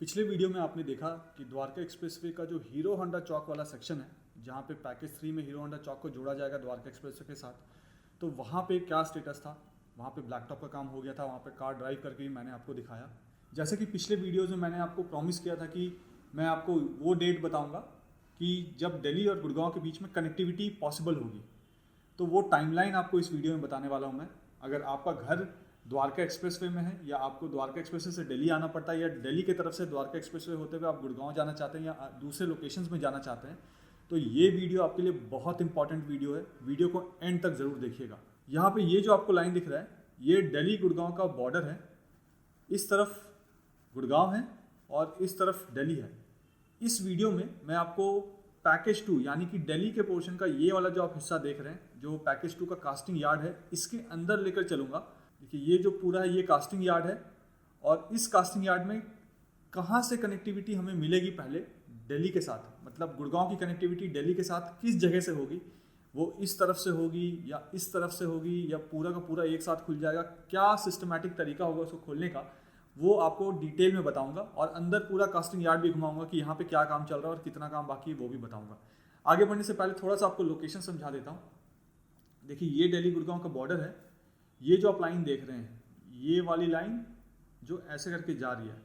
पिछले वीडियो में आपने देखा कि द्वारका एक्सप्रेसवे का जो हीरो होंडा चौक वाला सेक्शन है, जहाँ पे पैकेज 3 में हीरो होंडा चौक को जोड़ा जाएगा द्वारका एक्सप्रेसवे के साथ, तो वहाँ पे क्या स्टेटस था। वहाँ पे ब्लैक टॉप का काम हो गया था, वहाँ पे कार ड्राइव करके ही मैंने आपको दिखाया। जैसे कि पिछले वीडियोज़ में मैंने आपको प्रॉमिस किया था कि मैं आपको वो डेट बताऊँगा कि जब दिल्ली और गुड़गांव के बीच में कनेक्टिविटी पॉसिबल होगी। तो वो टाइमलाइन आपको इस वीडियो में बताने वाला हूँ मैं। अगर आपका घर द्वारका एक्सप्रेसवे में है या आपको द्वारका एक्सप्रेसवे से दिल्ली आना पड़ता है या दिल्ली की तरफ से द्वारका एक्सप्रेसवे होते हुए आप गुड़गांव जाना चाहते हैं या दूसरे लोकेशंस में जाना चाहते हैं, तो ये वीडियो आपके लिए बहुत इंपॉर्टेंट वीडियो है। वीडियो को एंड तक ज़रूर देखिएगा। यहाँ पे ये जो आपको लाइन दिख रहा है, ये दिल्ली गुड़गांव का बॉर्डर है। इस तरफ गुड़गांव है और इस तरफ दिल्ली है। इस वीडियो में मैं आपको पैकेज 2 यानी कि दिल्ली के पोर्शन का ये वाला जो आप हिस्सा देख रहे हैं, जो पैकेज 2 का कास्टिंग यार्ड है, इसके अंदर लेकर चलूँगा। देखिए ये जो पूरा है ये कास्टिंग यार्ड है और इस कास्टिंग यार्ड में कहाँ से कनेक्टिविटी हमें मिलेगी पहले दिल्ली के साथ, मतलब गुड़गांव की कनेक्टिविटी दिल्ली के साथ किस जगह से होगी, वो इस तरफ से होगी या इस तरफ से होगी या पूरा का पूरा एक साथ खुल जाएगा, क्या सिस्टमैटिक तरीका होगा उसको खोलने का, वो आपको डिटेल में बताऊंगा। और अंदर पूरा कास्टिंग यार्ड भी घुमाऊंगा कि यहाँ पे क्या काम चल रहा है और कितना काम बाकी है वो भी बताऊंगा। आगे बढ़ने से पहले थोड़ा सा आपको लोकेशन समझा देता हूँ। देखिए ये दिल्ली गुड़गांव का बॉर्डर है। ये जो आप लाइन देख रहे हैं, ये वाली लाइन जो ऐसे करके जा रही है,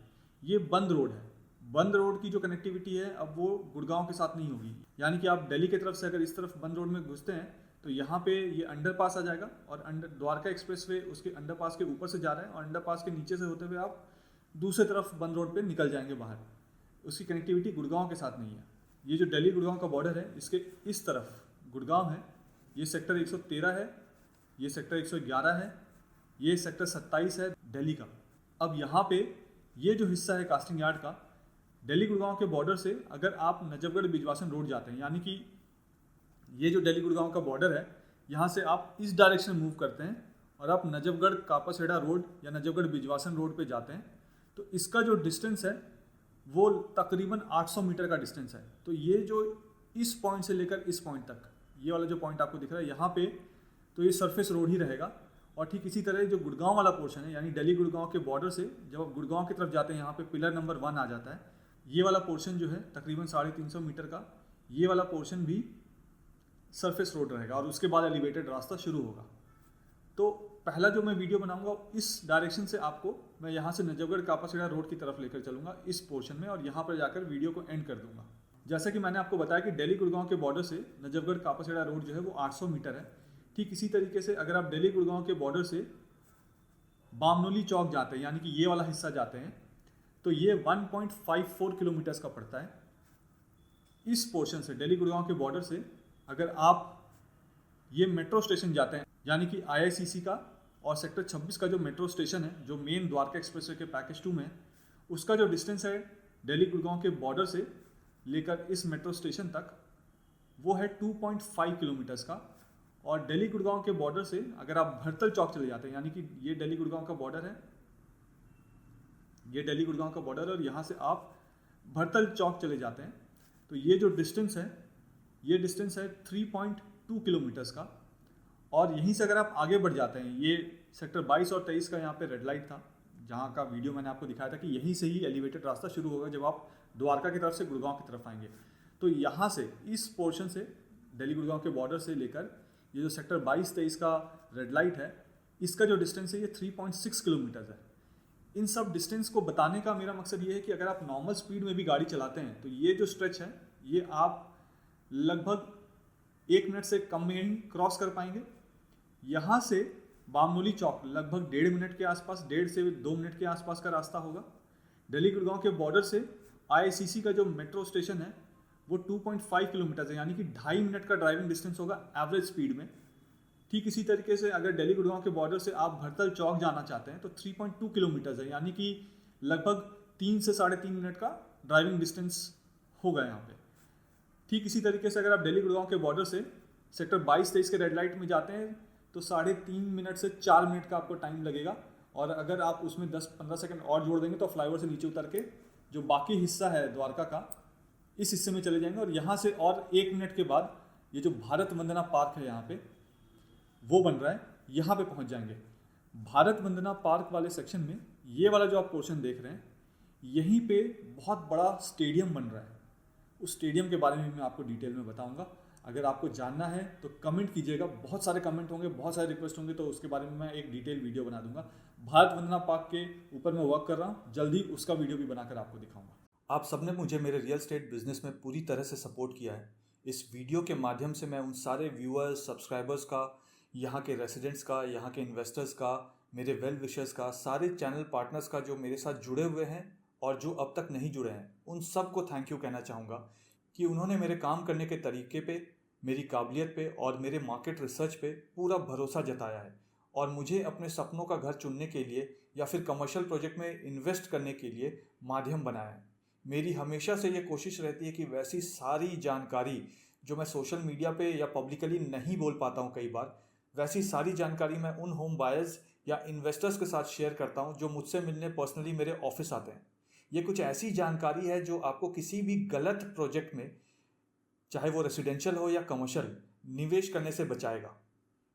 ये बंद रोड है। बंद रोड की जो कनेक्टिविटी है अब वो गुड़गांव के साथ नहीं होगी। यानी कि आप दिल्ली की तरफ से अगर इस तरफ बंद रोड में घुसते हैं तो यहाँ पे ये अंडरपास आ जाएगा और द्वारका एक्सप्रेसवे उसके अंडरपास के ऊपर से जा रहा है और अंडरपास के नीचे से होते हुए आप दूसरी तरफ बंद रोड पे निकल जाएंगे बाहर। उसकी कनेक्टिविटी गुड़गांव के साथ नहीं है। ये जो दिल्ली गुड़गांव का बॉर्डर है, इसके इस तरफ गुड़गांव है, ये सेक्टर 113 है, ये सेक्टर 111 है, ये सेक्टर 27 है दिल्ली का। अब यहाँ पे ये जो हिस्सा है कास्टिंग यार्ड का, दिल्ली गुड़गांव के बॉर्डर से अगर आप नजफगढ़ बिजवासन रोड जाते हैं, यानी कि ये जो दिल्ली गुड़गांव का बॉर्डर है, यहाँ से आप इस डायरेक्शन मूव करते हैं और आप नजफगढ़ कापासेड़ा रोड या नजफगढ़ बिजवासन रोड पे जाते हैं, तो इसका जो डिस्टेंस है वो तकरीबन 800 मीटर का डिस्टेंस है। तो ये जो इस पॉइंट से लेकर इस पॉइंट तक, ये वाला जो पॉइंट आपको दिख रहा है यहाँ पे, तो ये सरफेस रोड ही रहेगा। और ठीक इसी तरह जो गुड़गांव वाला पोर्शन है, यानी दिल्ली गुड़गांव के बॉर्डर से जब आप गुड़गांव की तरफ जाते हैं, यहाँ पे पिलर नंबर 1 आ जाता है। ये वाला पोर्शन जो है तकरीबन 350 मीटर का, ये वाला पोर्शन भी सरफेस रोड रहेगा और उसके बाद एलिवेटेड रास्ता शुरू होगा। तो पहला जो मैं वीडियो बनाऊंगा इस डायरेक्शन से आपको मैं यहाँ से नजफगढ़ कापासेड़ा रोड की तरफ लेकर चलूँगा इस पोर्शन में, और यहाँ पर जाकर वीडियो को एंड कर दूँगा। जैसा कि मैंने आपको बताया कि दिल्ली गुड़गांव के बॉर्डर से नजफगढ़ कापासेड़ा रोड जो है वो 800 मीटर है। ठीक इसी तरीके से अगर आप दिल्ली गुड़गांव के बॉर्डर से बामनोली चौक जाते हैं, यानी कि ये वाला हिस्सा जाते हैं, तो ये 1.54 किलोमीटर्स का पड़ता है। इस पोर्शन से दिल्ली गुड़गांव के बॉर्डर से अगर आप ये मेट्रो स्टेशन जाते हैं, यानी कि IICC का और सेक्टर 26 का जो मेट्रो स्टेशन है, जो मेन द्वारका एक्सप्रेसवे के पैकेज 2 में, उसका जो डिस्टेंस है दिल्ली गुड़गांव के बॉर्डर से लेकर इस मेट्रो स्टेशन तक, वो है 2.5 किलोमीटर्स का। और दिल्ली गुड़गांव के बॉर्डर से अगर आप भरतल चौक चले जाते हैं, यानी कि ये दिल्ली गुड़गांव का बॉर्डर है, ये दिल्ली गुड़गांव का बॉर्डर है, और यहाँ से आप भरतल चौक चले जाते हैं, तो ये जो डिस्टेंस है, ये डिस्टेंस है 3.2 किलोमीटर्स का। और यहीं से अगर आप आगे बढ़ जाते हैं, ये सेक्टर 22 और 23 का यहाँ पे रेड लाइट था, जहाँ का वीडियो मैंने आपको दिखाया था कि यहीं से ही एलिवेटेड रास्ता शुरू होगा जब आप द्वारका की तरफ से गुड़गांव की तरफ आएंगे। तो यहाँ से इस पोर्शन से दिल्ली गुड़गांव के बॉर्डर से लेकर ये जो सेक्टर 22-23 का रेड लाइट है, इसका जो डिस्टेंस है ये 3.6 किलोमीटर है। इन सब डिस्टेंस को बताने का मेरा मकसद ये है कि अगर आप नॉर्मल स्पीड में भी गाड़ी चलाते हैं तो ये जो स्ट्रेच है ये आप लगभग 1 मिनट से कम में ही क्रॉस कर पाएंगे। यहाँ से बामनोली चौक लगभग 1.5 मिनट के आसपास, 1.5 से 2 मिनट के आसपास का रास्ता होगा। दिल्ली गुड़गांव के बॉर्डर से IICC का जो मेट्रो स्टेशन है वो 2.5 किलोमीटर है, यानी कि 2.5 मिनट का ड्राइविंग डिस्टेंस होगा एवरेज स्पीड में। ठीक इसी तरीके से अगर दिल्ली गुड़गांव के बॉर्डर से आप भरतल चौक जाना चाहते हैं तो 3.2 किलोमीटर है, यानी कि लगभग 3 से 3.5 मिनट का ड्राइविंग डिस्टेंस होगा यहाँ पे। ठीक इसी तरीके से अगर आप दिल्ली गुड़गांव के बॉर्डर से सेक्टर 22-23 के रेड लाइट में जाते हैं तो 3.5 मिनट से 4 मिनट का आपको टाइम लगेगा। और अगर आप उसमें 10-15 सेकंड और जोड़ देंगे तो फ्लाईओवर से नीचे उतर के जो बाकी हिस्सा है द्वारका का, इस हिस्से में चले जाएंगे। और यहाँ से और 1 मिनट के बाद ये जो भारत वंदना पार्क है यहाँ पे वो बन रहा है, यहाँ पे पहुँच जाएंगे। भारत वंदना पार्क वाले सेक्शन में ये वाला जो आप पोर्शन देख रहे हैं, यहीं पे बहुत बड़ा स्टेडियम बन रहा है। उस स्टेडियम के बारे में मैं आपको डिटेल में बताऊंगा। अगर आपको जानना है तो कमेंट कीजिएगा, बहुत सारे कमेंट होंगे, बहुत सारे रिक्वेस्ट होंगे, तो उसके बारे में मैं एक डिटेल वीडियो बना दूंगा। भारत वंदना पार्क के ऊपर मैं वर्क कर रहा हूँ, जल्दी उसका वीडियो भी बनाकर आपको दिखाऊंगा। आप सबने मुझे मेरे रियल एस्टेट बिजनेस में पूरी तरह से सपोर्ट किया है। इस वीडियो के माध्यम से मैं उन सारे व्यूअर्स, सब्सक्राइबर्स का, यहाँ के रेसिडेंट्स का, यहाँ के इन्वेस्टर्स का, मेरे वेल विशर्स का, सारे चैनल पार्टनर्स का जो मेरे साथ जुड़े हुए हैं और जो अब तक नहीं जुड़े हैं, उन सबको थैंक यू कहना चाहूँगा कि उन्होंने मेरे काम करने के तरीके पे, मेरी काबिलियत पे और मेरे मार्केट रिसर्च पे पूरा भरोसा जताया है और मुझे अपने सपनों का घर चुनने के लिए या फिर कमर्शियल प्रोजेक्ट में इन्वेस्ट करने के लिए माध्यम बनाया है। मेरी हमेशा से ये कोशिश रहती है कि वैसी सारी जानकारी जो मैं सोशल मीडिया पे या पब्लिकली नहीं बोल पाता हूँ कई बार, वैसी सारी जानकारी मैं उन होम बायर्स या इन्वेस्टर्स के साथ शेयर करता हूँ जो मुझसे मिलने पर्सनली मेरे ऑफिस आते हैं। ये कुछ ऐसी जानकारी है जो आपको किसी भी गलत प्रोजेक्ट में, चाहे वो रेसिडेंशियल हो या कमर्शियल, निवेश करने से बचाएगा।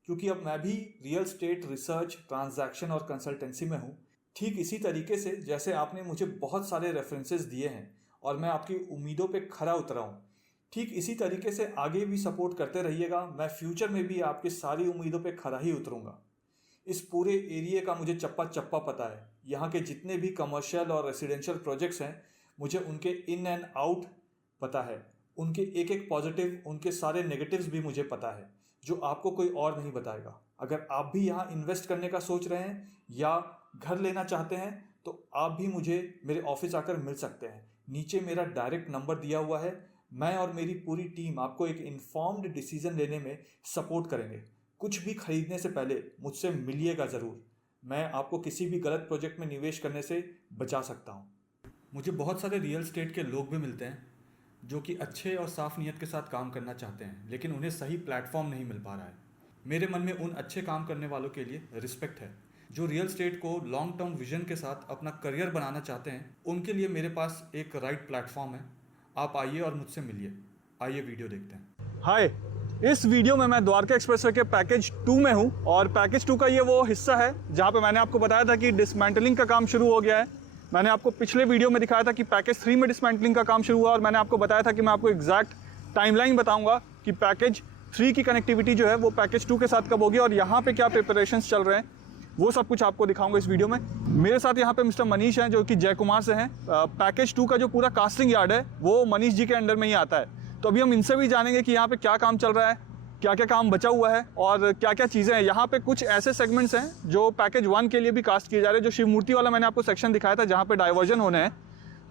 क्योंकि अब मैं भी रियल एस्टेट रिसर्च, ट्रांजैक्शन और कंसल्टेंसी में हूँ। ठीक इसी तरीके से जैसे आपने मुझे बहुत सारे रेफरेंसेस दिए हैं और मैं आपकी उम्मीदों पे खरा उतरा हूँ, ठीक इसी तरीके से आगे भी सपोर्ट करते रहिएगा। मैं फ्यूचर में भी आपकी सारी उम्मीदों पे खरा ही उतरूँगा। इस पूरे एरिया का मुझे चप्पा चप्पा पता है। यहाँ के जितने भी कमर्शियल और रेसिडेंशियल प्रोजेक्ट्स हैं, मुझे उनके इन एंड आउट पता है। उनके एक एक पॉजिटिव, उनके सारे नेगेटिव्स भी मुझे पता है, जो आपको कोई और नहीं बताएगा। अगर आप भी यहाँ इन्वेस्ट करने का सोच रहे हैं या घर लेना चाहते हैं तो आप भी मुझे मेरे ऑफिस आकर मिल सकते हैं। नीचे मेरा डायरेक्ट नंबर दिया हुआ है। मैं और मेरी पूरी टीम आपको एक इन्फॉर्म्ड डिसीजन लेने में सपोर्ट करेंगे। कुछ भी खरीदने से पहले मुझसे मिलिएगा ज़रूर। मैं आपको किसी भी गलत प्रोजेक्ट में निवेश करने से बचा सकता हूँ। मुझे बहुत सारे रियल एस्टेट के लोग भी मिलते हैं जो कि अच्छे और साफ नीयत के साथ काम करना चाहते हैं, लेकिन उन्हें सही प्लेटफॉर्म नहीं मिल पा रहा है। मेरे मन में उन अच्छे काम करने वालों के लिए रिस्पेक्ट है जो रियल एस्टेट को लॉन्ग टर्म विजन के साथ अपना करियर बनाना चाहते हैं। उनके लिए मेरे पास एक राइट प्लेटफॉर्म है। आप आइए और मुझसे मिलिए। आइए वीडियो देखते हैं। हाय, इस वीडियो में मैं द्वारका एक्सप्रेसवे के पैकेज 2 में हूँ और पैकेज 2 का ये वो हिस्सा है जहाँ पे मैंने आपको बताया था कि डिसमेंटलिंग का काम शुरू हो गया है। मैंने आपको पिछले वीडियो में दिखाया था कि पैकेज 3 में डिसमेंटलिंग का काम शुरू हुआ और मैंने आपको बताया था कि मैं आपको एग्जैक्ट टाइमलाइन बताऊंगा कि पैकेज 3 की कनेक्टिविटी जो है वो पैकेज 2 के साथ कब होगी और यहाँ पे क्या प्रिपरेशंस चल रहे हैं, वो सब कुछ आपको दिखाऊंगा इस वीडियो में। मेरे साथ यहाँ पे मिस्टर मनीष हैं जो कि जय कुमार से हैं। पैकेज 2 का जो पूरा कास्टिंग यार्ड है वो मनीष जी के अंडर में ही आता है। तो अभी हम इनसे भी जानेंगे कि यहाँ पे क्या काम चल रहा है, क्या क्या काम बचा हुआ है और क्या क्या चीज़ें हैं। यहाँ पे कुछ ऐसे सेगमेंट्स हैं जो पैकेज 1 के लिए भी कास्ट किए जा रहे हैं। जो शिव मूर्ति वाला मैंने आपको सेक्शन दिखाया था जहाँ पे डाइवर्जन होने हैं,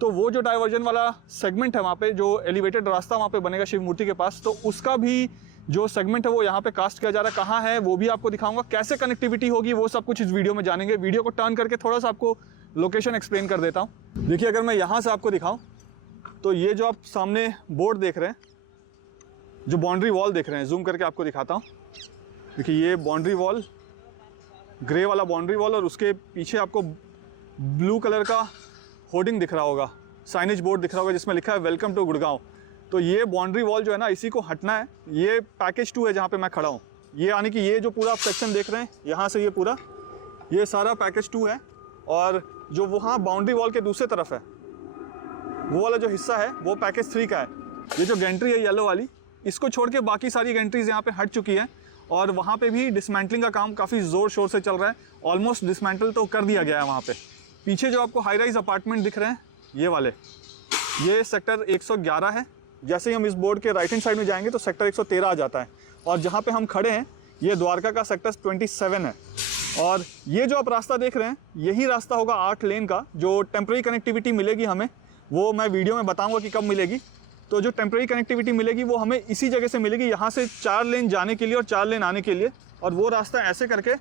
तो वो जो डाइवर्जन वाला सेगमेंट है वहाँ पे जो एलिवेटेड रास्ता वहाँ पे बनेगा शिव मूर्ति के पास, तो उसका भी जो सेगमेंट है वो यहाँ पे कास्ट किया जा रहा है। कहाँ है वो भी आपको दिखाऊंगा, कैसे कनेक्टिविटी होगी वो सब कुछ इस वीडियो में जानेंगे। वीडियो को टर्न करके थोड़ा सा आपको लोकेशन एक्सप्लेन कर देता हूँ। देखिए, अगर मैं यहाँ से आपको दिखाऊँ तो ये जो आप सामने बोर्ड देख रहे हैं, जो बाउंड्री वॉल देख रहे हैं, जूम करके आपको दिखाता हूँ। देखिए, ये बाउंड्री वॉल, ग्रे वाला बाउंड्री वॉल और उसके पीछे आपको ब्लू कलर का होर्डिंग दिख रहा होगा, साइनेज बोर्ड दिख रहा होगा जिसमें लिखा है वेलकम टू गुड़गांव। तो ये बाउंड्री वॉल जो है ना, इसी को हटना है। ये पैकेज 2 है जहाँ पे मैं खड़ा हूँ। ये यानी कि ये जो पूरा आप सेक्शन देख रहे हैं, यहाँ से ये पूरा, ये सारा पैकेज 2 है। और जो वहाँ बाउंड्री वॉल के दूसरे तरफ है वो वाला जो हिस्सा है वो पैकेज 3 का है। ये जो गेंट्री है येलो वाली, इसको छोड़ के बाकी सारी गेंट्रीज यहाँ पे हट चुकी है और वहाँ पे भी डिसमेंटलिंग का काम काफ़ी ज़ोर शोर से चल रहा है। ऑलमोस्ट डिसमेंटल तो कर दिया गया है वहाँ पे। पीछे जो आपको हाई राइज अपार्टमेंट दिख रहे हैं ये वाले, ये सेक्टर 111 है। जैसे ही हम इस बोर्ड के राइट हैंड साइड में जाएंगे तो सेक्टर 113 आ जाता है और जहाँ पे हम खड़े हैं ये द्वारका का सेक्टर 27 है। और ये जो आप रास्ता देख रहे हैं यही रास्ता होगा 8 लेन का। जो टेम्प्रेरी कनेक्टिविटी मिलेगी हमें वो मैं वीडियो में बताऊँगा कि कब मिलेगी। तो जो टेम्प्रेरी कनेक्टिविटी मिलेगी वो हमें इसी जगह से मिलेगी, यहाँ से 4 लेन जाने के लिए और 4 लेन आने के लिए। और वो रास्ता ऐसे करके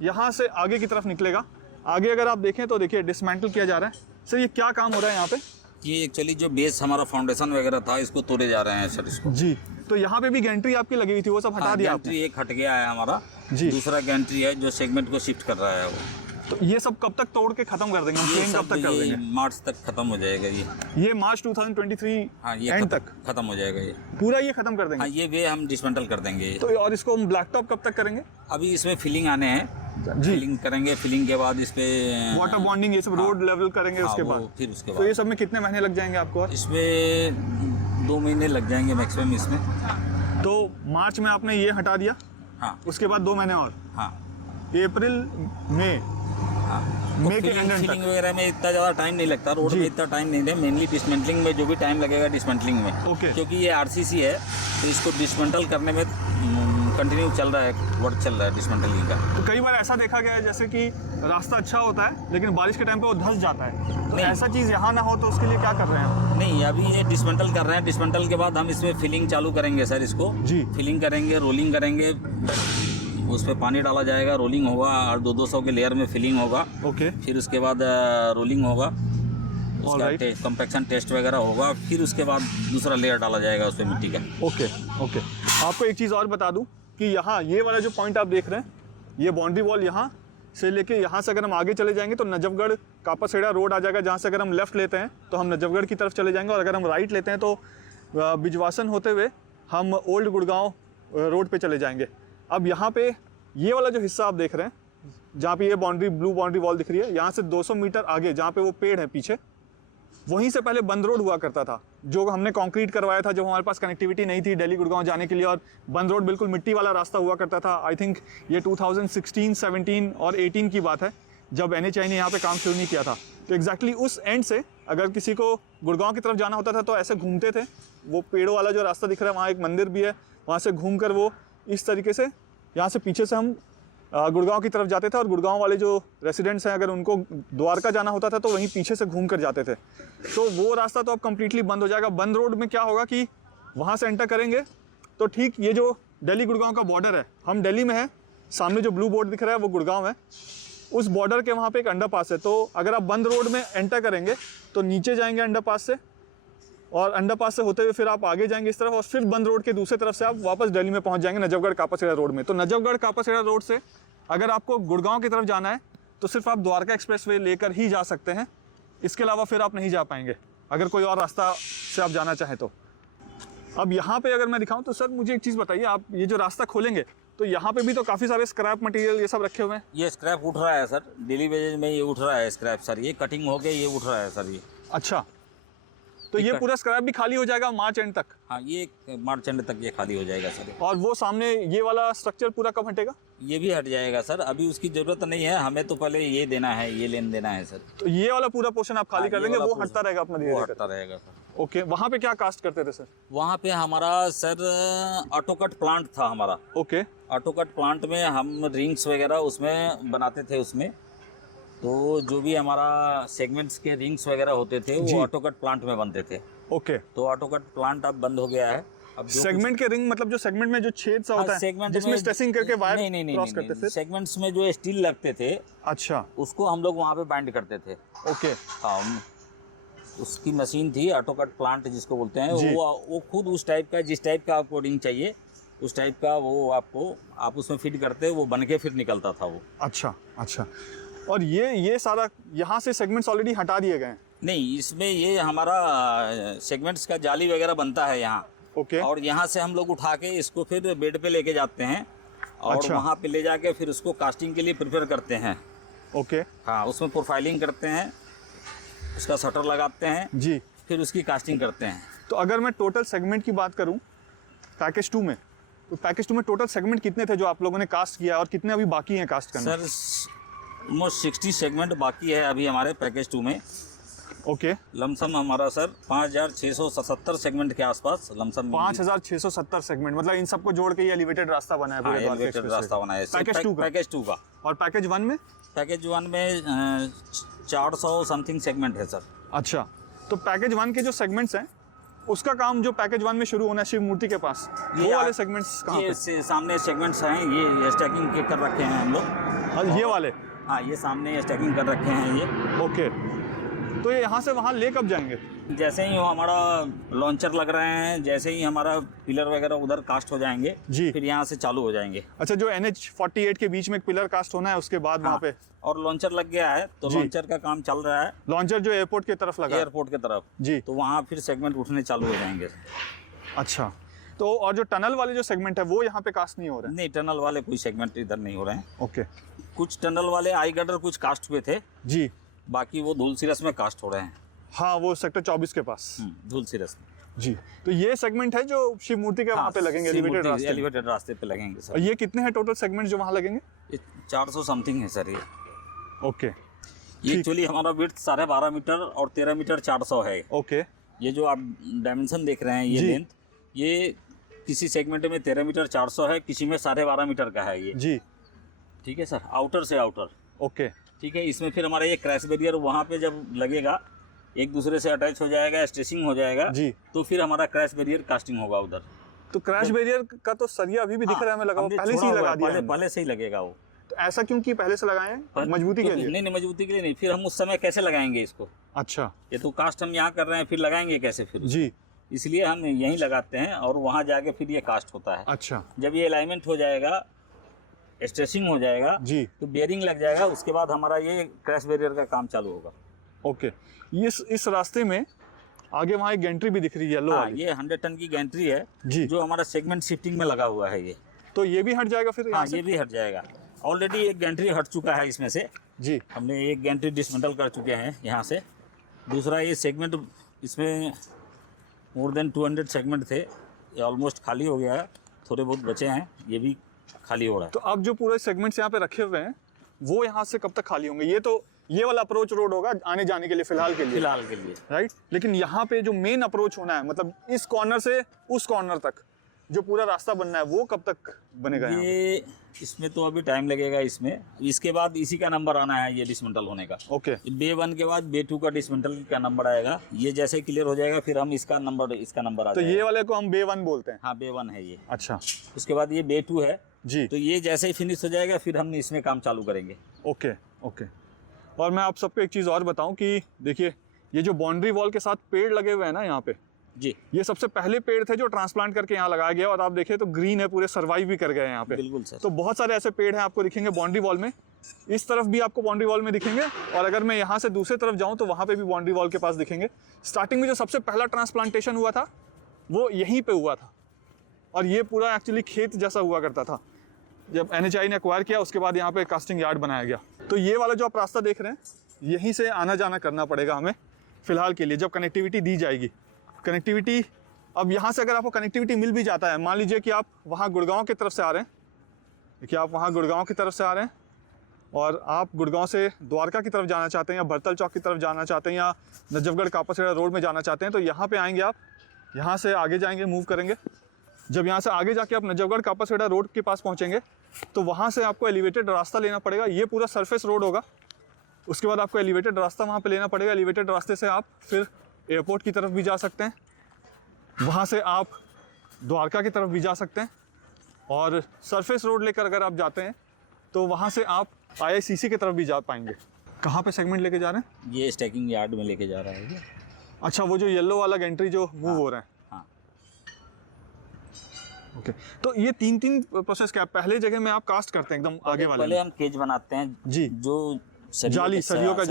यहाँ से आगे की तरफ निकलेगा। आगे अगर आप देखें तो देखिए डिसमेंटल किया जा रहा है। सर, ये क्या काम हो रहा है यहाँ पे? ये एक्चुअली जो बेस हमारा फाउंडेशन वगैरह था इसको तोड़े जा रहे हैं सर इसको। जी, तो यहाँ पे भी गेंट्री आपकी लगी हुई थी, वो सब हटा दिया आपने? गेंट्री एक हट गया है हमारा जी। दूसरा गेंट्री है जो सेगमेंट को शिफ्ट कर रहा है वो। तो ये सब कब तक तोड़ के खत्म कर देंगे? ये कब तक कर देंगे? मार्च तक खत्म हो जाएगा ये मार्च 2023 ये एंड तक खत्म हो जाएगा ये पूरा, ये खत्म कर देंगे? हाँ, ये वे हम डिसमेंटल कर देंगे। तो और इसको हम ब्लैक टॉप कब तक करेंगे? अभी इसमें फिलिंग आने हैं जी। फिलिंग करेंगे, फिलिंग के बाद इस पे वाटर बॉन्डिंग ये सब रोड लेवल करेंगे उसके वो बाद। फिर उसके तो ये बाद सब में कितने महीने लग जाएंगे आपको? और इसमें 2 महीने लग जाएंगे मैक्सिमम इसमें। तो मार्च में आपने ये हटा दिया, हाँ उसके बाद 2 महीने और, हाँ अप्रैल मई, हाँ। मई के एंड फिलिंग तक। वगैरह में इतना ज़्यादा टाइम नहीं लगता, रोड जी। में इतना टाइम नहीं है, मेनली डिसमेंटलिंग में जो भी टाइम लगेगा डिसमेंटलिंग में। ओके। क्योंकि ये आरसीसी है तो इसको डिसमेंटल करने में कंटिन्यू चल रहा है, वर्क चल रहा है डिसमेंटलिंग का। तो कई बार ऐसा देखा गया है जैसे कि रास्ता अच्छा होता है लेकिन बारिश के टाइम पे वो धंस जाता है, तो नहीं। ऐसा चीज़ यहाँ ना हो तो उसके लिए क्या कर रहे हैं आप? नहीं, अभी ये डिसमेंटल कर रहे हैं, डिसमेंटल के बाद हम इसमें फिलिंग चालू करेंगे सर। इसको जी। फिलिंग करेंगे, रोलिंग करेंगे, उसमें पानी डाला जाएगा, रोलिंग होगा और 200 के लेयर में फिलिंग होगा। ओके। फिर उसके बाद रोलिंग होगा, उसका Alright. कंपैक्शन टेस्ट वगैरह होगा, फिर उसके बाद दूसरा लेयर डाला जाएगा उस पर मिट्टी का। Okay okay. आपको एक चीज़ और बता दूं कि यहाँ ये वाला जो पॉइंट आप देख रहे हैं, ये बाउंड्री वॉल यहाँ से लेके यहाँ से अगर हम आगे चले जाएंगे तो नजफगढ़ कापासेड़ा रोड आ जाएगा, जहाँ से अगर हम लेफ़्ट लेते हैं तो हम नजफगढ़ की तरफ चले जाएंगे, और अगर हम राइट लेते हैं तो बिजवासन होते हुए हम ओल्ड गुड़गांव रोड पे चले जाएंगे। अब यहाँ पे ये वाला जो हिस्सा आप देख रहे हैं, जहाँ पे ये बाउंड्री ब्लू बाउंड्री वॉल दिख रही है, यहाँ से 200 मीटर आगे जहाँ पे वो पेड़ है पीछे, वहीं से पहले बंद रोड हुआ करता था, जो हमने कंक्रीट करवाया था जब हमारे पास कनेक्टिविटी नहीं थी दिल्ली गुड़गांव जाने के लिए, और बंद रोड बिल्कुल मिट्टी वाला रास्ता हुआ करता था। आई थिंक ये 2016, 17 और 18 की बात है, जब NHAI ने यहाँ पे काम शुरू नहीं किया था। तो एग्जैक्टली उस एंड से अगर किसी को गुड़गांव की तरफ जाना होता था तो ऐसे घूमते थे, वो पेड़ों वाला जो रास्ता दिख रहा है, वहाँ एक मंदिर भी है, वहाँ से घूम कर वो इस तरीके से यहाँ से पीछे से हम गुड़गांव की तरफ जाते थे, और गुड़गांव वाले जो रेसिडेंट्स हैं अगर उनको द्वारका जाना होता था तो वहीं पीछे से घूम कर जाते थे। तो वो रास्ता तो अब कम्प्लीटली बंद हो जाएगा। बंद रोड में क्या होगा कि वहाँ से एंटर करेंगे तो ठीक ये जो दिल्ली गुड़गांव का बॉर्डर है, हम दिल्ली में है, सामने जो ब्लू बोर्ड दिख रहा है वो गुड़गांव है, उस बॉर्डर के वहाँ पे एक अंडरपास है। तो अगर आप बंद रोड में एंटर करेंगे तो नीचे जाएंगे अंडरपास से, और अंडरपास से होते हुए फिर आप आगे जाएंगे इस तरफ, और फिर बंद रोड के दूसरी तरफ से आप वापस दिल्ली में पहुंच जाएंगे नजफगढ़ कापासेड़ा रोड में। तो नजफगढ़ कापासेड़ा रोड से अगर आपको गुड़गांव की तरफ जाना है तो सिर्फ आप द्वारका एक्सप्रेसवे लेकर ही जा सकते हैं, इसके अलावा फिर आप नहीं जा पाएंगे अगर कोई और रास्ता से आप जाना चाहें तो। अब यहाँ पे अगर मैं दिखाऊं तो सर मुझे एक चीज़ बताइए, आप ये जो रास्ता खोलेंगे तो यहाँ पे भी तो काफ़ी सारे स्क्रैप मटेरियल ये सब रखे हुए हैं। ये स्क्रैप उठ रहा है सर, डेली बेजेज में ये उठ रहा है स्क्रैप सर, ये कटिंग हो के ये उठ रहा है सर ये। अच्छा, तो ये पूरा स्क्रैप भी खाली हो जाएगा मार्च एंड तक? हाँ, ये मार्च एंड तक ये खाली हो जाएगा सर। और वो सामने ये वाला स्ट्रक्चर पूरा कब हटेगा? ये भी हट जाएगा सर, अभी उसकी ज़रूरत नहीं है, हमें तो पहले ये देना है, ये लेन देना है सर। तो ये वाला पूरा पोर्शन आप खाली हाँ, कर ये देंगे, वाला वो हटता रहेगा अपना धीरे वो धीरे हटता रहेगा सर। करके। ओके, वहाँ पे क्या कास्ट करते थे सर? वहाँ पे हमारा सर ऑटोकट प्लांट था हमारा। ओके। ऑटोकट प्लांट में हम रिंग्स वगैरह उसमें बनाते थे उसमें, तो जो भी हमारा सेगमेंट्स के रिंग्स वगैरह होते थे वो ऑटोकट प्लांट में बनते थे। ओके, तो ऑटोकट प्लांट अब बंद हो गया है। अब जो सेगमेंट के रिंग मतलब जो सेगमेंट में जो छेद सा होता है सेगमेंट जिसमें स्ट्रेसिंग करके वायर क्रॉस करते थे। सेगमेंट्स में जो स्टील लगते थे अच्छा, उसको हम लोग वहाँ पे बाइंड करते थे। ओके। हाँ, उसकी मशीन थी ऑटोकट प्लांट जिसको बोलते हैं, वो खुद उस टाइप का, जिस टाइप का आपको रिंग चाहिए उस टाइप का वो आपको, आप उसमें फिट करते, वो बन के फिर निकलता था वो। अच्छा अच्छा। और ये सारा यहाँ से सेगमेंट्स ऑलरेडी हटा दिए गए हैं? नहीं, इसमें ये हमारा सेगमेंट्स का जाली वगैरह बनता है यहाँ। ओके। और यहाँ से हम लोग उठा के इसको फिर बेड पे लेके जाते हैं, और अच्छा। वहाँ पे ले जाके फिर उसको कास्टिंग के लिए प्रिपेयर करते हैं। ओके। हाँ, उसमें प्रोफाइलिंग करते हैं, उसका शटर लगाते हैं जी, फिर उसकी कास्टिंग करते हैं। तो अगर मैं टोटल सेगमेंट की बात करूँ पैकेज 2 में, तो पैकेज 2 में टोटल सेगमेंट कितने थे जो आप लोगों ने कास्ट किया और कितने अभी बाकी हैं कास्ट करना? सर ऑलमोस्ट 60 सेगमेंट बाकी है अभी हमारे पैकेज 2 में। ओके। लमसम हमारा सर 5677 सेगमेंट के आसपास लमसम। 5670 सेगमेंट, मतलब इन सबको जोड़ के ये एलिवेटेड रास्ता बना है हाँ, पूरे द्वारका एलिवेटेड एक्सप्रेस रास्ता बना है पैकेज 2 का। पैकेज 2 का। और पैकेज 1 में? पैकेज 1 में 400 समथिंग सेगमेंट है सर। अच्छा, तो पैकेज 1 के जो सेगमेंट्स हैं उसका काम जो पैकेज 1 में शुरू होना है शिव मूर्ति के पास, वो वाले सेगमेंट्स कहाँ पे? सामने सेगमेंट्स हैं, ये स्टैकिंग के कर रखे हैं हम लोग। हाँ, ये वाले? हाँ, ये सामने स्टैकिंग कर रखे हैं ये। ओके, तो ये यहाँ से वहाँ ले कब जाएंगे? जैसे ही वो हमारा लॉन्चर लग रहे हैं, जैसे ही हमारा पिलर वगैरह उधर कास्ट हो जाएंगे जी, फिर यहाँ से चालू हो जाएंगे। अच्छा, जो NH48 के बीच में एक पिलर कास्ट होना है उसके बाद वहाँ पे? और लॉन्चर लग गया है तो लॉन्चर का काम चल रहा है। लॉन्चर जो एयरपोर्ट की तरफ लगा है? एयरपोर्ट की तरफ जी, तो वहाँ फिर सेगमेंट उठने चालू हो जाएंगे। अच्छा, तो और जो टनल वाले जो सेगमेंट है वो यहाँ पे कास्ट नहीं हो रहे हैं? नहीं, टनल वाले कोई सेगमेंट इधर नहीं हो रहे हैं। ओके। कुछ टनल वाले आई गटर कुछ कास्ट हुए थे, जी बाकी वो धूलसिरस में कास्ट हो रहे हैं। हाँ, वो सेक्टर 24 के पास। धूलसिरस में। जी, तो ये सेगमेंट है जो शिव मूर्ति के वहाँ पे लगेंगे, एलिवेटेड रास्ते पे लगेंगे सर। और ये कितने हैं टोटल सेगमेंट जो वहाँ लगेंगे? ये 400 समथिंग है सर ये। ओके, ये एक्चुअली हमारा विड्थ 12.5 मीटर और 13 मीटर 400 है। ओके, ये जो आप डायमेंशन देख रहे हैं, ये लेंथ, ये किसी सेगमेंट में 13 मीटर 400 है, किसी में 12.5 मीटर का है ये। जी, ठीक है सर, आउटर से आउटर। ओके, ठीक है, इसमें फिर हमारा ये क्रैश बैरियर वहाँ पे जब लगेगा, एक दूसरे से अटैच हो जाएगा, स्ट्रेचिंग हो जाएगा जी, तो फिर हमारा क्रैश बैरियर कास्टिंग होगा उधर। तो क्रैश बैरियर का तो सरिया अभी भी दिख रहा है हमें लगा, पहले से ही लगा दिया। पहले से ही लगेगा वो। तो ऐसा क्यों कि पहले से लगाए हैं? मजबूती के लिए? नहीं, मजबूती के लिए नहीं, फिर हम उस समय कैसे लगाएंगे इसको? अच्छा, ये तो कास्ट हम यहाँ कर रहे हैं, फिर लगाएंगे कैसे फिर? जी, इसलिए हम यहीं लगाते हैं और वहाँ जाके फिर ये कास्ट होता है। अच्छा, जब ये अलाइनमेंट हो जाएगा, स्ट्रेचिंग हो जाएगा जी, तो बेयरिंग लग जाएगा, उसके बाद हमारा ये क्रैश बैरियर का काम चालू होगा। ओके। इस रास्ते में आगे वहाँ एक गैंट्री भी दिख रही है येलो हाँ, वाली। ये 100 टन की गैंट्री है जी, जो हमारा सेगमेंट शिफ्टिंग में लगा हुआ है ये। तो ये भी हट जाएगा फिर यहाँ हाँ, से? ये भी हट जाएगा। ऑलरेडी एक गैंट्री हट चुका है इसमें से, जी, हमने एक गैंट्री डिसमेंटल कर चुके हैं यहाँ से। दूसरा ये सेगमेंट, इसमें मोर देन 200 सेगमेंट थे, ये ऑलमोस्ट खाली हो गया है, थोड़े बहुत बचे हैं, ये भी खाली हो रहा है। तो अब जो पूरे सेगमेंट्स यहाँ पे रखे हुए हैं वो यहाँ से कब तक खाली होंगे? ये वाला अप्रोच रोड होगा आने जाने के लिए फिलहाल के लिए, राइट। लेकिन यहाँ पे जो मेन अप्रोच होना है, मतलब इस कॉर्नर से उस कॉर्नर तक जो पूरा रास्ता बनना है, वो कब तक बनेगा? ये इसमें तो अभी टाइम लगेगा इसमें, इसके बाद इसी का नंबर आना है ये डिसमेंटल होने का। ओके, बे 1 के बाद बे 2 का डिसमेंटल का नंबर आएगा, ये जैसे क्लियर हो जाएगा फिर हम इसका नंबर आ तो जाएगा। ये वाले को हम बे 1 बोलते हैं? हाँ, बे 1 है ये। अच्छा, उसके बाद ये बे 2 है जी, तो ये जैसे ही फिनिश हो जाएगा फिर हम इसमें काम चालू करेंगे। Okay, okay. और मैं आप सबको एक चीज़ और बताऊं कि देखिए, ये जो बाउंड्री वॉल के साथ पेड़ लगे हुए हैं ना यहाँ पे, जी, ये सबसे पहले पेड़ थे जो ट्रांसप्लांट करके यहाँ लगाया गया, और आप देखिए तो ग्रीन है, पूरे सर्वाइव भी कर गए हैं यहाँ पे। बिल्कुल सर। तो बहुत सारे ऐसे पेड़ हैं आपको दिखेंगे बाउंड्री वॉल में, इस तरफ भी आपको बाउंड्री वॉल में दिखेंगे, और अगर मैं यहाँ से दूसरे तरफ जाऊँ तो वहाँ पे भी बाउंड्री वॉल के पास दिखेंगे। स्टार्टिंग में जो सबसे पहला ट्रांसप्लांटेशन हुआ था वो यहीं पे हुआ था, और ये पूरा एक्चुअली खेत जैसा हुआ करता था। जब NHI ने एक्वायर किया उसके बाद यहाँ पे कास्टिंग यार्ड बनाया गया। तो ये वाला जो आप रास्ता देख रहे हैं, यहीं से आना जाना करना पड़ेगा हमें फ़िलहाल के लिए, जब कनेक्टिविटी दी जाएगी। कनेक्टिविटी, अब यहाँ से अगर आपको कनेक्टिविटी मिल भी जाता है, मान लीजिए कि आप वहाँ गुड़गांव की तरफ से आ रहे हैं, देखिए आप वहाँ गुड़गांव की तरफ से आ रहे हैं और आप गुड़गांव से द्वारका की तरफ जाना चाहते हैं, या भरतल चौक की तरफ जाना चाहते हैं, या नजफगढ़ कापासेड़ा रोड में जाना चाहते हैं, तो यहाँ पे आएंगे आप, यहाँ से आगे जाएंगे, मूव करेंगे। जब यहाँ से आगे जाके आप नजफगढ़ कापासेड़ा रोड के पास पहुँचेंगे तो वहाँ से आपको एलिवेटेड रास्ता लेना पड़ेगा। ये पूरा सरफेस रोड होगा, उसके बाद आपको एलिवेटेड रास्ता वहाँ पे लेना पड़ेगा। एलिवेटेड रास्ते से आप फिर एयरपोर्ट की तरफ भी जा सकते हैं, वहाँ से आप द्वारका की तरफ भी जा सकते हैं, और सरफेस रोड लेकर अगर आप जाते हैं तो वहाँ से आप IICC की तरफ भी जा पाएंगे। कहाँ पे सेगमेंट लेके जा रहे हैं? ये स्टैकिंग यार्ड में लेके जा रहा है ये। अच्छा, वो जो येलो वाला गैंट्री जो मूव हो रहा है। हाँ। ओके, तो ये तीन प्रोसेस क्या है? पहले जगह में आप कास्ट करते हैं एकदम आगे वाले पहले में? हम केज बनाते हैं जी, जो सरियों का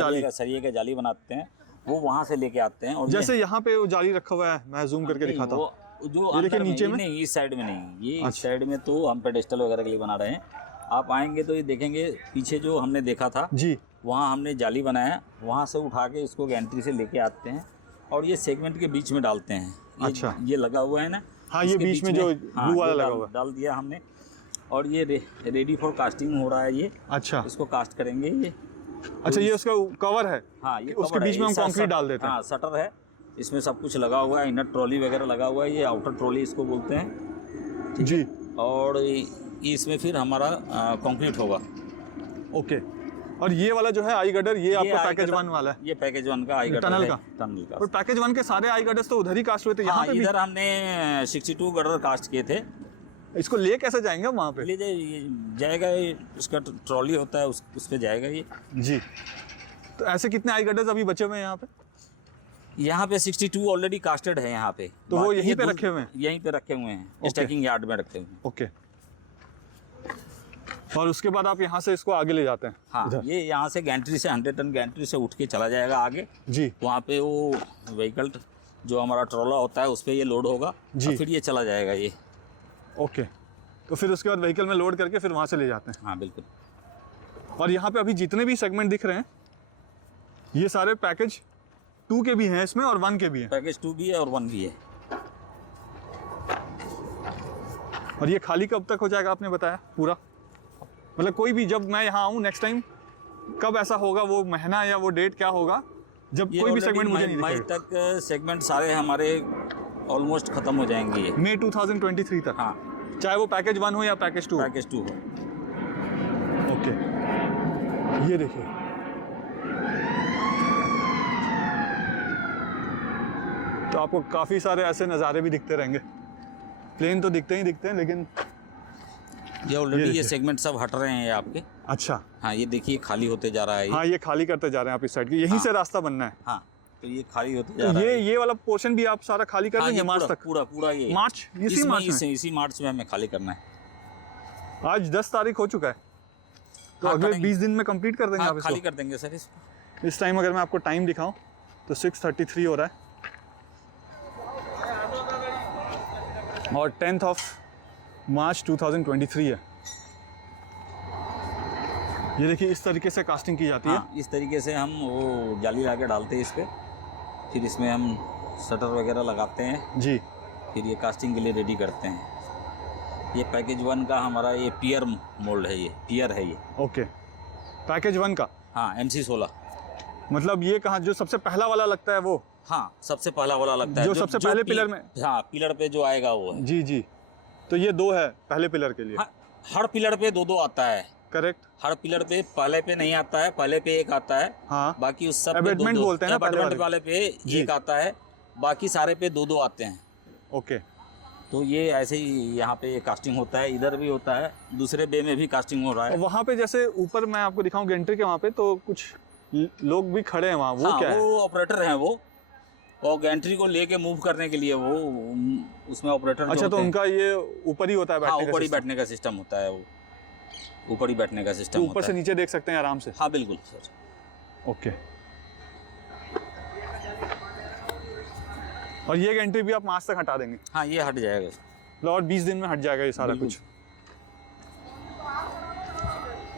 जाली बनाते हैं, वो वहाँ से लेके आते हैं। और जैसे यहाँ पे वो जाली रखा हुआ है, मैं जूम करके दिखाता हूँ, जो ये देखिए नीचे में? नहीं, इस साइड में नहीं, ये अच्छा। इस साइड में तो हम पेडेस्टल वगैरह के लिए बना रहे हैं। आप आएंगे तो ये देखेंगे पीछे जो हमने देखा था जी, वहाँ हमने जाली बनाया, वहाँ से उठा के इसको गैंट्री से लेके आते हैं और ये सेगमेंट के बीच में डालते हैं। अच्छा, ये लगा हुआ है ना? हाँ, ये बीच में जो ब्लू वाला लगा हुआ है, डाल दिया हमने, और ये रेडी फॉर कास्टिंग हो रहा है ये। अच्छा, इसको कास्ट करेंगे ये। अच्छा, ये उसका कवर है? हाँ, ये उसके बीच में हम कंक्रीट डाल देते हैं। हाँ, शटर है, इसमें सब कुछ लगा हुआ है, इनर ट्रॉली वगैरह लगा हुआ है, ये आउटर ट्रॉली इसको बोलते हैं जी, और इसमें फिर हमारा कंक्रीट होगा। ओके। और ये वाला जो है आई गडर, ये आपका पैकेज 1 वाला है? ये पैकेज 1 का आई गडर टनल है, का? टनल का। और पैकेज 1 के सारे आई गडर्स तो उधर ही कास्ट हुए थे, यहाँ हाँ, पे भी? इधर हमने 62 गडर कास्ट किए थे। इसको ले कैसे जाएंगे वहाँ पे? ले जाएगा, इसका ट्रॉली होता है, उस पे जाएगा ये। जी, तो ऐसे कितने आई गडर्स अभी बचे हुए हैं यहाँ पे? यहाँ पे 62 ऑलरेडी कास्टेड है यहाँ पे। तो वो यहीं पे रखे हुए हैं? यहीं पे रखे हुए हैं, स्टैकिंग यार्ड में रखे हुए हैं। ओके, और उसके बाद आप यहाँ से इसको आगे ले जाते हैं? हाँ, ये यहाँ से गैंट्री से 100 टन गैंट्री से उठ के चला जाएगा आगे जी, वहाँ पे वो व्हीकल जो हमारा ट्रॉला होता है उस पर ये लोड होगा जी, और फिर ये चला जाएगा ये। ओके, तो फिर उसके बाद व्हीकल में लोड करके फिर वहाँ से ले जाते हैं? हाँ, बिल्कुल। और यहाँ पे अभी जितने भी सेगमेंट दिख रहे हैं ये सारे पैकेज 2 के भी हैं इसमें और 1 के भी हैं। पैकेज 2 भी है और 1 भी है। और ये खाली कब तक हो जाएगा आपने बताया पूरा? मतलब कोई भी जब मैं यहाँ आऊँ नेक्स्ट टाइम, कब ऐसा होगा, वो महीना या वो डेट क्या होगा जब ये कोई भी already सेगमेंट मुझे नहीं मई दिखेगा? तक सेगमेंट सारे हमारे ऑलमोस्ट खत्म हो जाएंगे ये। मई 2023 तक? हाँ, चाहे वो पैकेज 1 हो या पैकेज 2 हो? पैकेज 2 हो। ओके, ये देखिए तो आपको काफ़ी सारे ऐसे नज़ारे भी दिखते रहेंगे। प्लेन तो दिखते ही दिखते हैं, लेकिन ये ऑलरेडी ये देखिए। सेगमेंट सब हट रहे हैं ये आपके। अच्छा, हाँ, ये देखिए खाली होते जा रहा है ये। हाँ ये खाली करते जा रहे हैं आप इस साइड की, यहीं हाँ। से रास्ता बनना है। हाँ, तो ये खाली होते जा तो रहा है। ये वाला पोर्शन भी आप सारा खाली कर हाँ, देंगे ये मार्च पूरा तक? पूरा पूरा ये मार्च, इसी मार्च में? इसी मार्च में हमें खाली करना है। आज 10 तारीख हो चुका है, तो हाँ, अगले करेंगे। 20 दिन में कंप्लीट कर देंगे हाँ, आप इसको? खाली कर देंगे सर इसको। इस टाइम अगर मैं आपको टाइम दिखाऊं तो 6:33 हो रहा है और 10th ऑफ मार्च 2023 है। ये देखिए इस तरीके से कास्टिंग की जाती है। हाँ, इस तरीके से हम वो जाली ला के डालते हैं इस पर, फिर इसमें हम शटर वगैरह लगाते हैं, जी, फिर ये कास्टिंग के लिए रेडी करते हैं। ये पैकेज 1 का हमारा ये पियर मोल्ड है, ये पियर है ये। ओके, पैकेज 1 का हाँ, MC16। मतलब ये कहाँ जो सबसे पहला वाला लगता है वो? हाँ, सबसे पहला वाला लगता है जो सबसे पहले पिलर में? हाँ, पिलर पे जो आएगा वो है। जी जी, तो ये 2 है पहले पिलर के लिए? हाँ, हर पिलर पे 2-2 आता है। करेक्ट। हर पिलर पे पहले पे नहीं आता है, पहले पे एक आता है। हाँ, बाकी उस सब पे Abutment 2-2 बोलते हैं ना पहले Abutment वाले वाले पे जी। एक आता है, बाकी सारे पे 2-2 आते हैं। ओके। तो ये ऐसे ही यहाँ पे कास्टिंग होता है, इधर भी होता है, दूसरे बे में भी कास्टिंग हो रहा है। वहाँ पे जैसे ऊपर मैं आपको दिखाऊं गेंट्री के वहाँ पे, तो कुछ लोग भी खड़े हैं वहाँ, वो हाँ, क्या है? वो ऑपरेटर हैं वो, और गैंट्री को लेके मूव करने के लिए वो उसमें ऑपरेटर जो अच्छा, तो होते हैं। उनका ये ऊपर ही होता है हाँ, बैठने ऊपर का ही सिस्टम? बैठने का सिस्टम होता है, वो ऊपर ही बैठने का तो सिस्टम ऊपर होता से है। नीचे देख सकते हैं आराम से? हाँ, बिल्कुल सर। ओके। और ये गेंट्री भी आप मार्च तक हटा देंगे? हाँ, ये हट जाएगा। मतलब और 20 दिन में हट जाएगा ये सारा बिल्कुल। कुछ?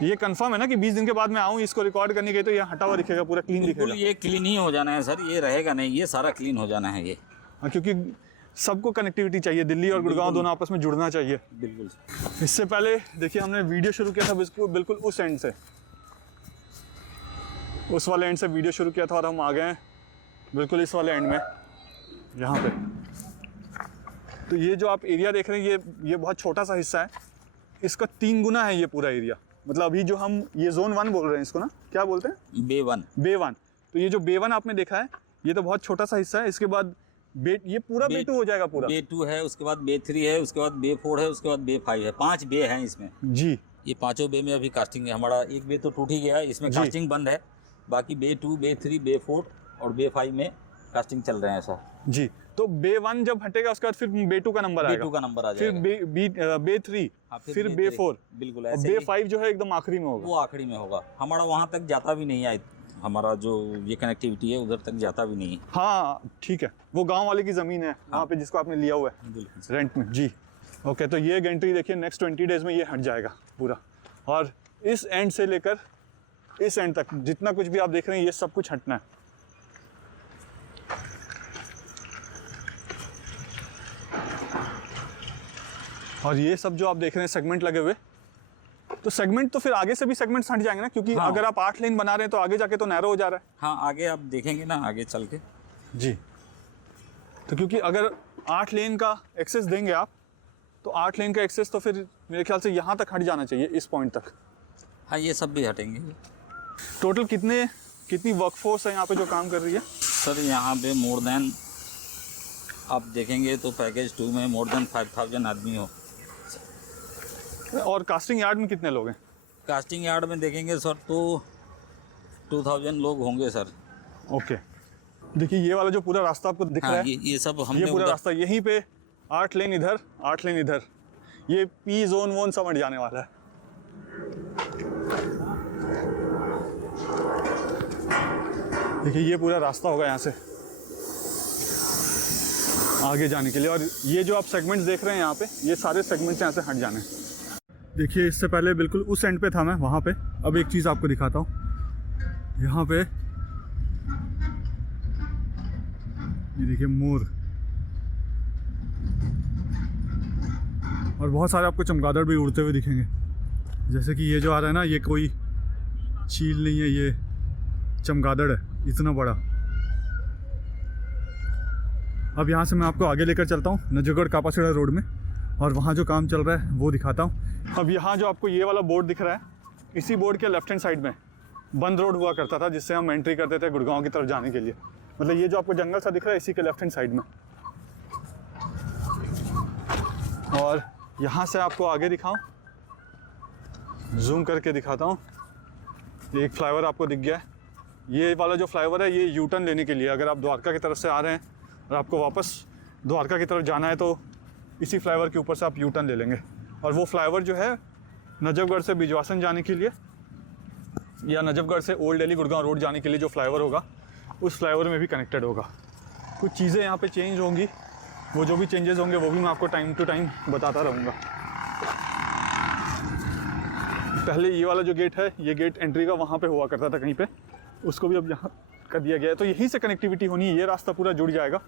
ये कंफर्म है ना कि 20 दिन के बाद मैं आऊँ इसको रिकॉर्ड करने के, तो ये हटा हुआ दिखेगा, पूरा क्लीन बिल्कुल, दिखेगा? ये क्लीन ही हो जाना है सर, ये रहेगा नहीं, ये सारा क्लीन हो जाना है ये। हाँ, क्योंकि सबको कनेक्टिविटी चाहिए, दिल्ली और गुड़गांव दोनों आपस में जुड़ना चाहिए। बिल्कुल। इससे पहले देखिए हमने वीडियो शुरू किया था बिल्कुल उस एंड से, उस वाले एंड से वीडियो शुरू किया था, और हम आ गए हैं बिल्कुल इस वाले एंड में, यहाँ पे। तो ये जो आप एरिया देख रहे हैं, ये बहुत छोटा सा हिस्सा है, इसका 3 गुना है ये पूरा एरिया। मतलब अभी जो हम ये जोन 1 बोल रहे हैं इसको ना, क्या बोलते हैं? बे 1। बे 1। तो ये जो बे 1 आपने देखा है, ये तो बहुत छोटा सा हिस्सा है। इसके बाद ये पूरा बे 2 हो जाएगा पूरा? बे 2 है, उसके बाद बे 3 है, उसके बाद बे 4 है, उसके बाद बे 5 है। 5 बे हैं इसमें जी। ये पांचों बे में अभी कास्टिंग है। हमारा एक बे तो टूट ही गया है, इसमें जी। कास्टिंग बंद है। बाकी बे 2, बे 3, बे 4 और बे 5 में कास्टिंग चल रहे हैं सर। जी, तो बे 1 जब हटेगा उसके बाद फिर बे 2 का नंबर बे आएगा? 2 का नंबर आ फिर जाएगा। बे 3, हाँ, फिर बे 4, बिल्कुल और ऐसे बे ही 5 जो है एकदम आखिरी में होगा? वो आखिरी में होगा। हमारा वहाँ तक जाता भी नहीं है, हमारा जो ये कनेक्टिविटी है उधर तक जाता भी नहीं है। हाँ ठीक है, वो गांव वाले की ज़मीन है वहाँ पे जिसको आपने लिया हुआ है बिल्कुल। रेंट में। जी ओके, तो ये गेंट्री देखिए नेक्स्ट 20 डेज़ में ये हट जाएगा पूरा, और इस एंड से लेकर इस एंड तक जितना कुछ भी आप देख रहे हैं ये सब कुछ हटना है। और ये सब जो आप देख रहे हैं सेगमेंट लगे हुए, तो सेगमेंट तो फिर आगे से भी सेगमेंट्स हट जाएंगे ना, क्योंकि हाँ। अगर आप 8 लेन बना रहे हैं तो आगे जाके तो नैरो हो जा रहा है। हाँ, आगे आप देखेंगे ना, आगे चल के। जी, तो क्योंकि अगर 8 लेन का एक्सेस देंगे आप, तो 8 लेन का एक्सेस तो फिर मेरे ख्याल से यहाँ तक हट जाना चाहिए, इस पॉइंट तक। हाँ, ये सब भी हटेंगे। टोटल कितनी वर्कफोर्स है यहाँ पे जो काम कर रही है? सर यहाँ पे मोर देन, आप देखेंगे तो पैकेज 2 में मोर देन 5000 आदमी हो। और कास्टिंग यार्ड में कितने लोग हैं? कास्टिंग यार्ड में देखेंगे सर तो 2000 लोग होंगे सर। ओके, देखिए ये वाला जो पूरा रास्ता आपको दिख रहा हाँ, है, ये सब ये हमने पूरा उधर, रास्ता यहीं पे 8 लेन इधर 8 लेन इधर, ये पी जोन वोन समझ जाने वाला है। देखिए ये पूरा रास्ता होगा यहाँ से आगे जाने के लिए, और ये जो आप सेगमेंट्स देख रहे हैं यहाँ पे, ये सारे सेगमेंट्स यहाँ से हट जाने हैं। देखिए इससे पहले बिल्कुल उस एंड पे था मैं, वहाँ पे। अब एक चीज़ आपको दिखाता हूँ, यहाँ पे ये देखिए मोर, और बहुत सारे आपको चमगादड़ भी उड़ते हुए दिखेंगे। जैसे कि ये जो आ रहा है ना, ये कोई चील नहीं है, ये चमगादड़ है इतना बड़ा। अब यहाँ से मैं आपको आगे लेकर चलता हूँ नजफगढ़ कापासेड़ा रोड में, और वहाँ जो काम चल रहा है वो दिखाता हूँ। अब यहाँ जो आपको ये वाला बोर्ड दिख रहा है, इसी बोर्ड के लेफ्ट हैंड साइड में बंद रोड हुआ करता था, जिससे हम एंट्री करते थे गुड़गांव की तरफ जाने के लिए। मतलब ये जो आपको जंगल सा दिख रहा है, इसी के लेफ्ट हैंड साइड में। और यहाँ से आपको आगे दिखाऊं, जूम करके दिखाता हूँ, एक फ्लाईओवर आपको दिख गया है। ये वाला जो फ्लाईओवर है, ये यू टर्न लेने के लिए, अगर आप द्वारका की तरफ से आ रहे हैं और आपको वापस द्वारका की तरफ जाना है तो इसी फ्लाईओवर के ऊपर से आप यू टर्न ले लेंगे। और वो फ्लाईओवर जो है नजफगढ़ से बिजवासन जाने के लिए, या नजफगढ़ से ओल्ड दिल्ली गुड़गांव रोड जाने के लिए जो फ्लाईओवर होगा, उस फ्लाईओवर में भी कनेक्टेड होगा। कुछ चीज़ें यहाँ पे चेंज होंगी, वो जो भी चेंजेस होंगे वो भी मैं आपको टाइम टू टाइम बताता रहूँगा। पहले ये वाला जो गेट है, ये गेट एंट्री का वहाँ पे हुआ करता था कहीं पे, उसको भी अब यहाँ कर दिया गया है। तो यहीं से कनेक्टिविटी होनी है, ये रास्ता पूरा जुड़ जाएगा।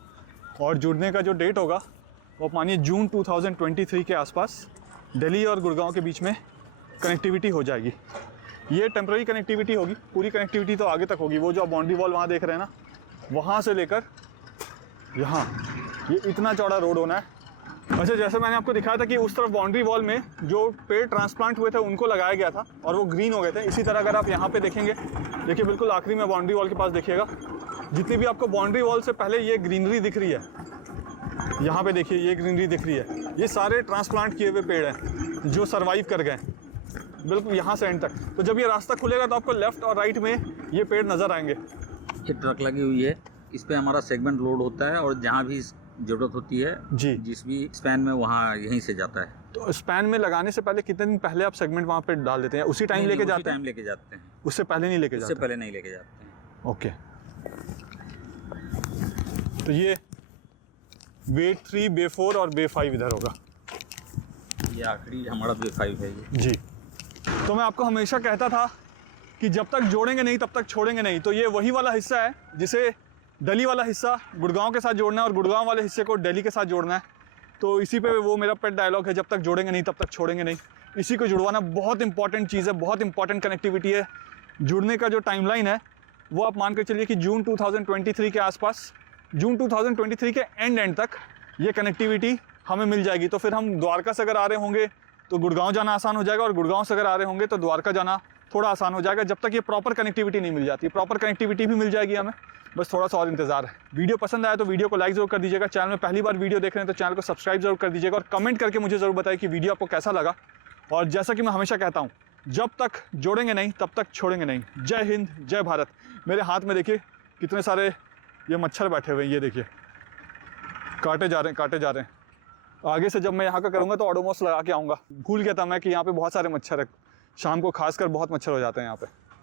और जुड़ने का जो डेट होगा वो मानिए जून 2023 के आसपास दिल्ली और गुड़गांव के बीच में कनेक्टिविटी हो जाएगी। ये टेम्प्रेरी कनेक्टिविटी होगी, पूरी कनेक्टिविटी तो आगे तक होगी। वो जो आप बाउंड्री वॉल वहाँ देख रहे हैं ना, वहाँ से लेकर यहाँ, ये इतना चौड़ा रोड होना है। अच्छा, जैसे मैंने आपको दिखाया था कि उस तरफ बाउंड्री वॉल में जो पेड़ ट्रांसप्लांट हुए थे उनको लगाया गया था और वो ग्रीन हो गए थे। इसी तरह अगर आप यहाँ पे देखेंगे, देखिए बिल्कुल आखिरी में बाउंड्री वॉल के पास देखिएगा, जितनी भी आपको बाउंड्री वॉल से पहले ये ग्रीनरी दिख रही है, यहाँ पे देखिए ये ग्रीनरी दिख रही है, ये सारे ट्रांसप्लांट किए हुए पेड़ हैं जो सर्वाइव कर गए बिल्कुल यहाँ से एंड तक। तो जब ये रास्ता खुलेगा तो आपको लेफ्ट और राइट में ये पेड़ नज़र आएंगे। ये ट्रक लगी हुई है, इस पे हमारा सेगमेंट लोड होता है और जहाँ भी ज़रूरत होती है जी, जिस भी स्पैन में वहाँ यहीं से जाता है। तो स्पैन में लगाने से पहले कितने दिन पहले आप सेगमेंट वहाँ पे डाल देते हैं? उसी टाइम लेके जाते हैं? टाइम लेके जाते हैं, उससे पहले नहीं लेके जाते? उससे पहले नहीं लेके जाते हैं। ओके, तो ये बे 3, बे 4 और बे 5 इधर होगा। ये आखिरी हमारा बे 5 है ये जी। तो मैं आपको हमेशा कहता था कि जब तक जोड़ेंगे नहीं तब तक छोड़ेंगे नहीं। तो ये वही वाला हिस्सा है जिसे दिल्ली वाला हिस्सा गुड़गांव के साथ जोड़ना है और गुड़गांव वाले हिस्से को दिल्ली के साथ जोड़ना है। तो इसी पे वो मेरा पेट डायलॉग है, जब तक जोड़ेंगे नहीं तब तक छोड़ेंगे नहीं। इसी को जुड़वाना बहुत इंपॉर्टेंट चीज़ है, बहुत इंपॉर्टेंट कनेक्टिविटी है। जुड़ने का जो टाइमलाइन है वो आप मान कर चलिए कि जून 2023 के आसपास, जून 2023 के एंड तक ये कनेक्टिविटी हमें मिल जाएगी। तो फिर हम द्वारका से अगर आ रहे होंगे तो गुड़गांव जाना आसान हो जाएगा और गुड़गांव से अगर आ रहे होंगे तो द्वारका जाना थोड़ा आसान हो जाएगा, जब तक ये प्रॉपर कनेक्टिविटी नहीं मिल जाती। प्रॉपर कनेक्टिविटी भी मिल जाएगी हमें, बस थोड़ा सा और इंतजार है। वीडियो पसंद आया तो वीडियो को लाइक जरूर कर दीजिएगा। चैनल में पहली बार वीडियो देख रहे हैं तो चैनल को सब्सक्राइब जरूर कर दीजिएगा और कमेंट करके मुझे ज़रूर बताइए कि वीडियो आपको कैसा लगा। और जैसा कि मैं हमेशा कहता हूँ, जब तक जोड़ेंगे नहीं तब तक छोड़ेंगे नहीं। जय हिंद, जय भारत। मेरे हाथ में देखिए कितने सारे ये मच्छर बैठे हुए हैं, ये देखिए काटे जा रहे हैं, काटे जा रहे हैं। आगे से जब मैं यहाँ का करूँगा तो ऑडोमॉस लगा के आऊँगा। भूल गया था मैं कि यहाँ पे बहुत सारे मच्छर है, शाम को खासकर बहुत मच्छर हो जाते हैं यहाँ पे।